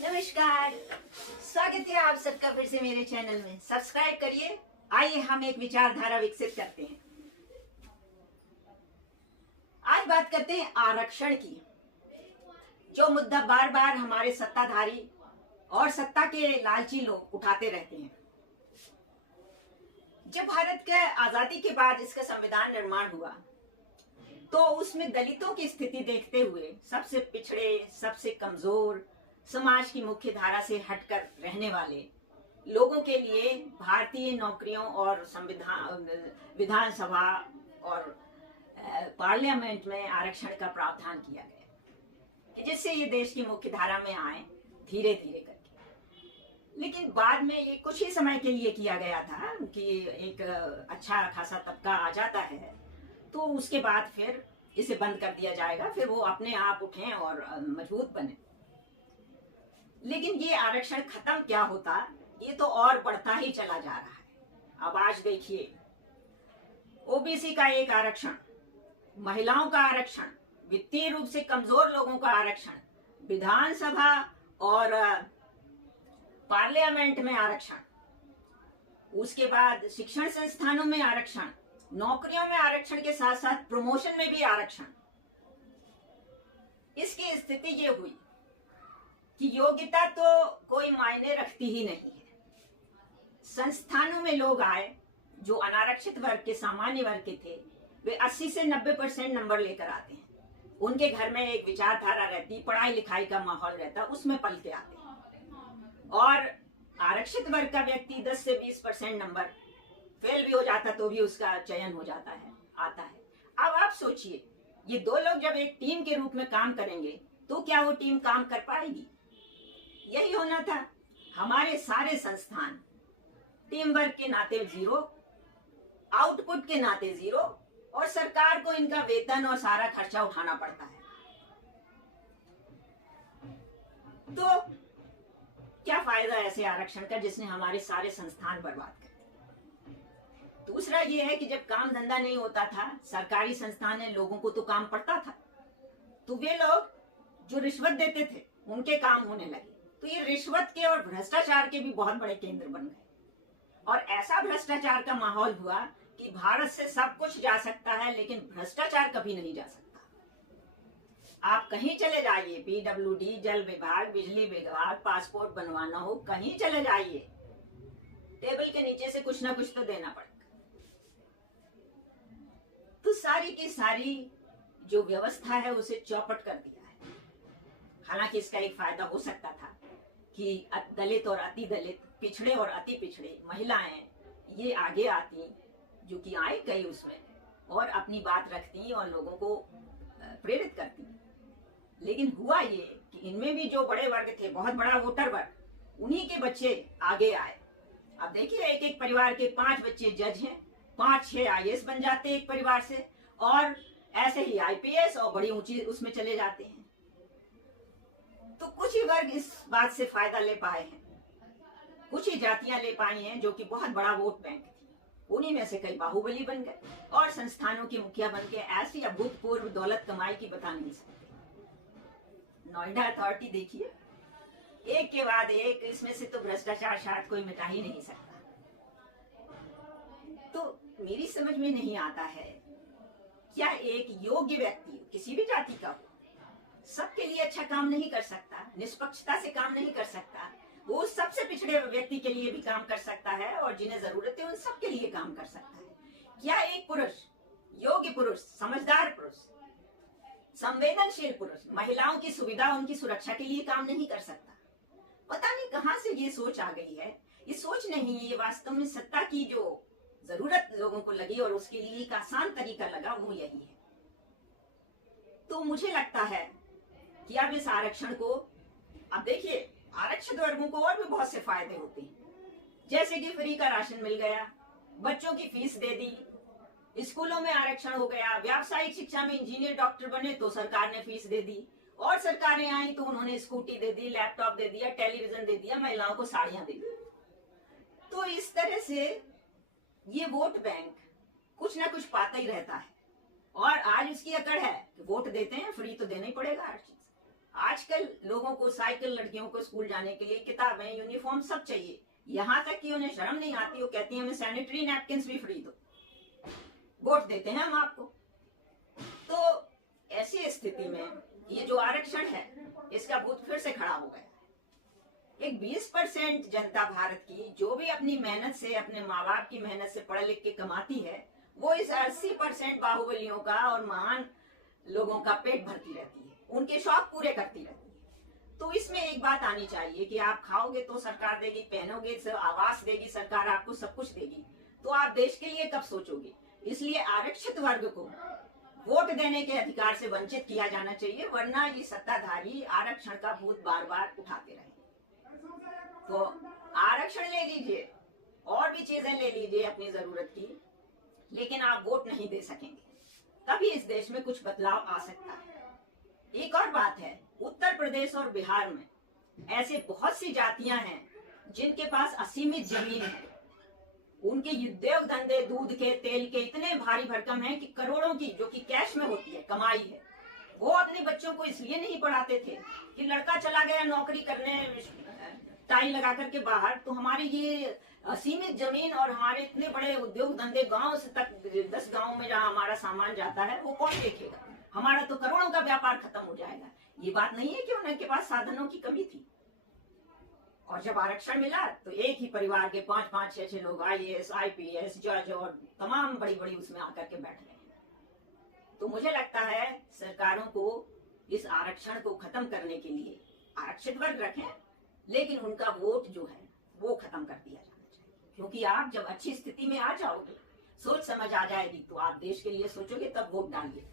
नमस्कार, स्वागत है आप सबका फिर से मेरे चैनल में। सब्सक्राइब करिए। आइए हम एक विचारधारा विकसित करते हैं। आज बात करते हैं आरक्षण की, जो मुद्दा बार बार हमारे सत्ताधारी और सत्ता के लालची लोग उठाते रहते हैं। जब भारत के आजादी के बाद इसका संविधान निर्माण हुआ तो उसमें दलितों की स्थिति देखते हुए सबसे पिछड़े, सबसे कमजोर, समाज की मुख्य धारा से हटकर रहने वाले लोगों के लिए भारतीय नौकरियों और संविधान, विधानसभा और पार्लियामेंट में आरक्षण का प्रावधान किया गया, जिससे ये देश की मुख्य धारा में आए धीरे धीरे करके। लेकिन बाद में ये कुछ ही समय के लिए किया गया था कि एक अच्छा खासा तबका आ जाता है तो उसके बाद फिर इसे बंद कर दिया जाएगा, फिर वो अपने आप उठें और मजबूत बने। लेकिन ये आरक्षण खत्म क्या होता, ये तो और बढ़ता ही चला जा रहा है। अब आज देखिए, ओबीसी का एक आरक्षण, महिलाओं का आरक्षण, वित्तीय रूप से कमजोर लोगों का आरक्षण, विधानसभा और पार्लियामेंट में आरक्षण, उसके बाद शिक्षण संस्थानों में आरक्षण, नौकरियों में आरक्षण के साथ साथ प्रमोशन में भी आरक्षण। इसकी स्थिति ये हुई कि योग्यता तो कोई मायने रखती ही नहीं है। संस्थानों में लोग आए जो अनारक्षित वर्ग के, सामान्य वर्ग के थे, वे 80 से 90% नंबर लेकर आते हैं। उनके घर में एक विचारधारा रहती, पढ़ाई लिखाई का माहौल रहता, उसमें पल के आते हैं। और आरक्षित वर्ग का व्यक्ति 10 से 20% नंबर फेल भी हो जाता तो भी उसका चयन हो जाता है, आता है। अब आप सोचिए, ये दो लोग जब एक टीम के रूप में काम करेंगे तो क्या वो टीम काम कर पाएगी? यही होना था। हमारे सारे संस्थान टीम वर्क के नाते जीरो, आउटपुट के नाते जीरो, और सरकार को इनका वेतन और सारा खर्चा उठाना पड़ता है। तो क्या फायदा ऐसे आरक्षण का जिसने हमारे सारे संस्थान बर्बाद कर दिए? दूसरा ये है कि जब काम धंधा नहीं होता था, सरकारी संस्थान है, लोगों को तो काम पड़ता था, तो वे लोग जो रिश्वत देते थे उनके काम होने लगे। तो ये रिश्वत के और भ्रष्टाचार के भी बहुत बड़े केंद्र बन गए, और ऐसा भ्रष्टाचार का माहौल हुआ कि भारत से सब कुछ जा सकता है लेकिन भ्रष्टाचार कभी नहीं जा सकता। आप कहीं चले जाइए, पीडब्ल्यूडी, जल विभाग, बिजली विभाग, पासपोर्ट बनवाना हो, कहीं चले जाइए, टेबल के नीचे से कुछ ना कुछ तो देना पड़ेगा। तो सारी की सारी जो व्यवस्था है उसे चौपट कर दिया है। हालांकि इसका एक फायदा हो सकता था कि दलित और अति दलित, पिछड़े और अति पिछड़े, महिलाएं ये आगे आती, जो कि आए कई उसमें, और अपनी बात रखती और लोगों को प्रेरित करती। लेकिन हुआ ये कि इनमें भी जो बड़े वर्ग थे, बहुत बड़ा वोटर वर्ग, उन्हीं के बच्चे आगे आए। अब देखिए, एक एक परिवार के 5 बच्चे जज हैं, 5-6 आईएएस बन जाते एक परिवार से, और ऐसे ही आईपीएस और बड़ी ऊंची उसमें चले जाते हैं। तो कुछ ही वर्ग इस बात से फायदा ले पाए हैं, कुछ ही जातियां ले पाई हैं जो कि बहुत बड़ा वोट बैंक थी। उन्हीं में से कई बाहुबली बन गए और संस्थानों की मुखिया बन के ऐसी अभूतपूर्व दौलत कमाई की बता नहीं सकते। नोएडा अथॉरिटी देखिए, एक के बाद एक, इसमें से तो भ्रष्टाचार शायद कोई मिटा ही नहीं सकता। तो मेरी समझ में नहीं आता है, क्या एक योग्य व्यक्ति किसी भी जाति का हो सबके लिए अच्छा काम नहीं कर सकता, निष्पक्षता से काम नहीं कर सकता? वो सबसे पिछड़े व्यक्ति के लिए भी काम कर सकता है और जिन्हें जरूरत है उन सबके लिए काम कर सकता है। क्या एक पुरुष, योग्य पुरुष, समझदार पुरुष, संवेदनशील पुरुष महिलाओं की सुविधा, उनकी सुरक्षा के लिए काम नहीं कर सकता? पता नहीं कहां से ये सोच आ गई है। ये सोच नहीं, ये वास्तव में सत्ता की जो जरूरत लोगों को लगी और उसके लिए एक आसान तरीका लगा, वो यही है। तो मुझे लगता है कि अब इस आरक्षण को, अब देखिए, आरक्षित वर्गों को और भी बहुत से फायदे होते हैं, जैसे कि फ्री का राशन मिल गया, बच्चों की फीस दे दी, स्कूलों में आरक्षण हो गया, व्यावसायिक शिक्षा में इंजीनियर डॉक्टर बने तो सरकार ने फीस दे दी, और सरकारें आई तो उन्होंने स्कूटी दे दी, लैपटॉप दे दिया, टेलीविजन दे दिया, महिलाओं को साड़ियां दे दी। तो इस तरह से ये वोट बैंक कुछ ना कुछ पाता ही रहता है, और आज उसकी अकड़ है कि वोट देते हैं, फ्री तो देना ही पड़ेगा हर चीज। आजकल लोगों को साइकिल, लड़कियों को स्कूल जाने के लिए किताबें, यूनिफॉर्म सब चाहिए। यहाँ तक कि उन्हें शर्म नहीं आती, वो कहती है हमें सैनिटरी नैपकिन भी फ्री दो, वोट देते हैं हम आपको। तो ऐसी स्थिति में ये जो आरक्षण है इसका भूत फिर से खड़ा हो गया। एक 20% जनता भारत की जो भी अपनी मेहनत से, अपने माँ बाप की मेहनत से पढ़ लिख के कमाती है, वो इस 80% बाहुबलियों का और महान लोगों का पेट भरती रहती है, उनके शौक पूरे करती रहती है। तो इसमें एक बात आनी चाहिए कि आप खाओगे तो सरकार देगी, पहनोगे तो आवास देगी सरकार, आपको सब कुछ देगी, तो आप देश के लिए कब सोचोगे? इसलिए आरक्षित वर्ग को वोट देने के अधिकार से वंचित किया जाना चाहिए, वरना ये सत्ताधारी आरक्षण का भूत बार बार उठाते रहेंगे। तो आरक्षण ले लीजिए, और भी चीजें ले लीजिए अपनी जरूरत की, लेकिन आप वोट नहीं दे सकेंगे, तभी इस देश में कुछ बदलाव आ सकता है। एक और बात है, उत्तर प्रदेश और बिहार में ऐसे बहुत सी जातियां हैं जिनके पास असीमित जमीन है, उनके उद्योग धंधे दूध के, तेल के इतने भारी भरकम हैं कि करोड़ों की जो कि कैश में होती है कमाई है, वो अपने बच्चों को इसलिए नहीं पढ़ाते थे कि लड़का चला गया नौकरी करने टाई लगा करके बाहर, तो हमारी ये असीमित जमीन और हमारे इतने बड़े उद्योग धंधे गांव से तक 10 गांव में जहां हमारा सामान जाता है वो कौन देखेगा, हमारा तो करोड़ों का व्यापार खत्म हो जाएगा। ये बात नहीं है कि उनके पास साधनों की कमी थी। और जब आरक्षण मिला तो एक ही परिवार के 5-5, 6-6 लोग IAS, IPS, जज और तमाम बड़ी बड़ी उसमें आकर के बैठ गए। तो मुझे लगता है सरकारों को इस आरक्षण को खत्म करने के लिए आरक्षित वर्ग रखें, लेकिन उनका वोट जो है वो खत्म कर दिया जाना चाहिए। क्योंकि आप जब अच्छी स्थिति में आ जाओगे, सोच समझ आ जाएगी, तो आप देश के लिए सोचोगे, तब वोट डालिए।